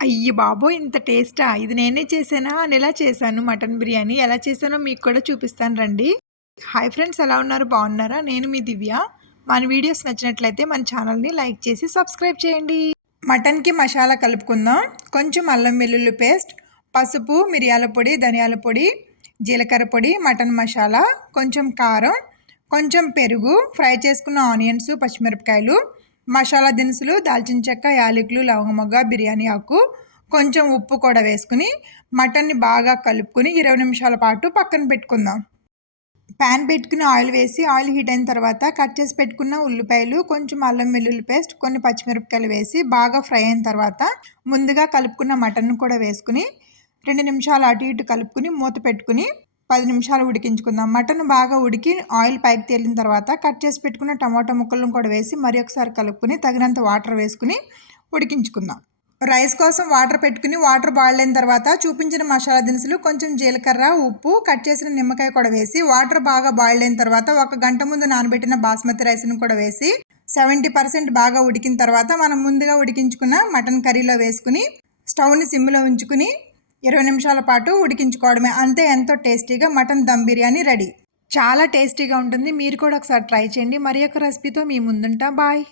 అయ్య బాబోయ్! ఇంత టేస్టా? ఇది నేనే చేశానా అనేలా చేశాను మటన్ బిర్యానీ. ఎలా చేశానో మీకు కూడా చూపిస్తాను రండి. హాయ్ ఫ్రెండ్స్, ఎలా ఉన్నారు? బాగున్నారా? నేను మీ దివ్య. మన వీడియోస్ నచ్చినట్లయితే మన ఛానల్‌ని లైక్ చేసి సబ్స్క్రైబ్ చేయండి. మటన్‌కి మసాలా కలుపుకుందాం. కొంచెం అల్లం వెల్లుల్లి పేస్ట్, పసుపు, మిరియాల పొడి, ధనియాల పొడి, జీలకర్ర పొడి, మటన్ మసాలా, కొంచెం కారం, కొంచెం పెరుగు, ఫ్రై చేసుకున్న ఆనియన్స్, పచ్చిమిరపకాయలు, మసాలా దినుసులు, దాల్చిన చెక్క, యాలకులు, లవంగమొగ్గ, బిర్యానీ ఆకు, కొంచెం ఉప్పు కూడా వేసుకుని మటన్ని బాగా కలుపుకొని 20 నిమిషాల పాటు పక్కన పెట్టుకుందాం. ప్యాన్ పెట్టుకుని ఆయిల్ వేసి ఆయిల్ హీట్ అయిన తర్వాత కట్ చేసి పెట్టుకున్న ఉల్లిపాయలు, కొంచెం అల్లం వెల్లుల్లి పేస్ట్, కొన్ని పచ్చిమిరపకాయలు వేసి బాగా ఫ్రై అయిన తర్వాత ముందుగా కలుపుకున్న మటన్ను కూడా వేసుకుని 2 నిమిషాలు అటు ఇటు కలుపుకుని మూత పెట్టుకుని 10 నిమిషాలు ఉడికించుకుందాం. మటన్ బాగా ఉడికి ఆయిల్ పైకి తేలిన తర్వాత కట్ చేసి పెట్టుకున్న టమాటా ముక్కలను కూడా వేసి మరి ఒకసారి కలుపుకుని తగినంత వాటర్ వేసుకుని ఉడికించుకుందాం. రైస్ కోసం వాటర్ పెట్టుకుని వాటర్ బాయిల్ అయిన తర్వాత చూపించిన మసాలా దినుసులు, కొంచెం జీలకర్ర, ఉప్పు, కట్ చేసిన నిమ్మకాయ కూడా వేసి వాటర్ బాగా బాయిల్ అయిన తర్వాత 1 గంట ముందు నానబెట్టిన బాస్మతి రైస్ను కూడా వేసి 70% బాగా ఉడికిన తర్వాత మనం ముందుగా ఉడికించుకున్న మటన్ కర్రీలో వేసుకుని స్టవ్ని సిమ్లో ఉంచుకుని 20 నిమిషాల పాటు ఉడికించుకోవడమే. అంతే, ఎంతో టేస్టీగా మటన్ దమ్ బిర్యానీ రెడీ. చాలా టేస్టీగా ఉంటుంది. మీరు కూడా ఒకసారి ట్రై చేయండి. మరి ఒక రెసిపీతో మీ ముందుంటా. బాయ్.